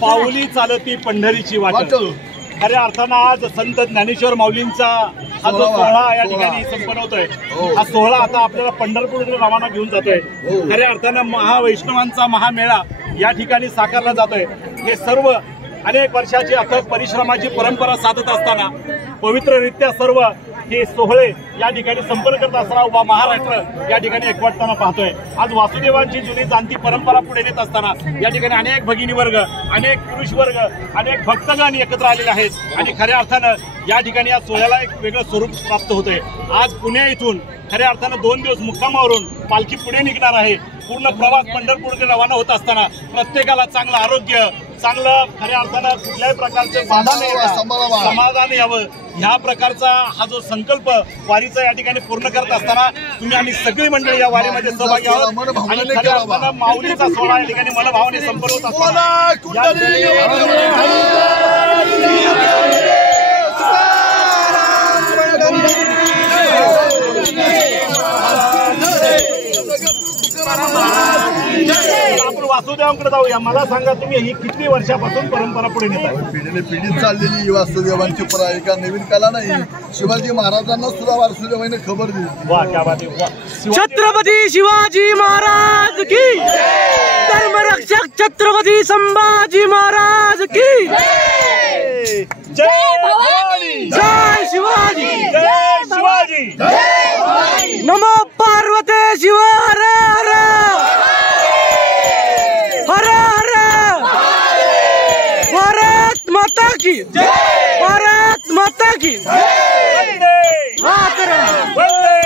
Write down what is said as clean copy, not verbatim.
पाऊली चालती पंढरीची वाट। खऱ्या अर्थानं आज संत ज्ञानेश्वर माऊलींचा हा जो सोहळा या ठिकाणी संपन्न होतोय, हा सोहळा आता आपल्याला पंढरपूरकडे रवाना घेऊन जातोय। खऱ्या अर्थानं महावैष्णवांचा महामेळा या ठिकाणी साकारला जातोय। हे सर्व अनेक वर्षाची अथक परिश्रमाची परंपरा साधत असताना पवित्ररित्या सर्व हे सोहळे या ठिकाणी संपन्न करत असताना उभा महाराष्ट्र या ठिकाणी एकवटताना पाहतोय। आज वासुदेवांची जुनी जाणती परंपरा पुढे नेत असताना या ठिकाणी अनेक भगिनी वर्ग, अनेक पुरुष वर्ग, अनेक भक्तगण एकत्र आलेले आहेत आणि खऱ्या अर्थानं या ठिकाणी या सोहळ्याला एक वेगळं स्वरूप प्राप्त होतंय। आज पुणे इथून खऱ्या अर्थानं 2 दिवस मुक्कामावरून पालखी पुढे निघणार आहे। पूर्ण प्रवास पंढरपूरकडे रवाना होत असताना प्रत्येकाला चांगलं आरोग्य, चांगलं खऱ्या अर्थानं कुठल्याही प्रकारचे बाधा न येता समाधान यावं ह्या प्रकारचा हा जो संकल्प वारीचा या ठिकाणी पूर्ण करत असताना तुम्ही आम्ही सगळी मंडळी या वारीमध्ये सहभागी आहोत आणि खऱ्या अर्थानं माऊलीचा सोहळा या ठिकाणी मनभावाने संपन्न होत असताना आपण वासुदेवांकडे जाऊया। मला सांगा, तुम्ही ही किती वर्षापासून परंपरा पुढे नेताय? पिढीने पिढीत चाललेली वासुदेवांची एका नवीन कला नाही। शिवाजी महाराजांना सुद्धा वासुदेवाने खबर दिली। वाह, क्या बात आहे। छत्रपती शिवाजी महाराज की धर्मरक्षक, छत्रपती संभाजी महाराज की जय भवानी, जय शिवाजी, जय शिवाजी, नमो पार्वते शिव, हर हर हर हर, भारत माता की जय, भारत माता की जय, वंदे मातरम, वंदे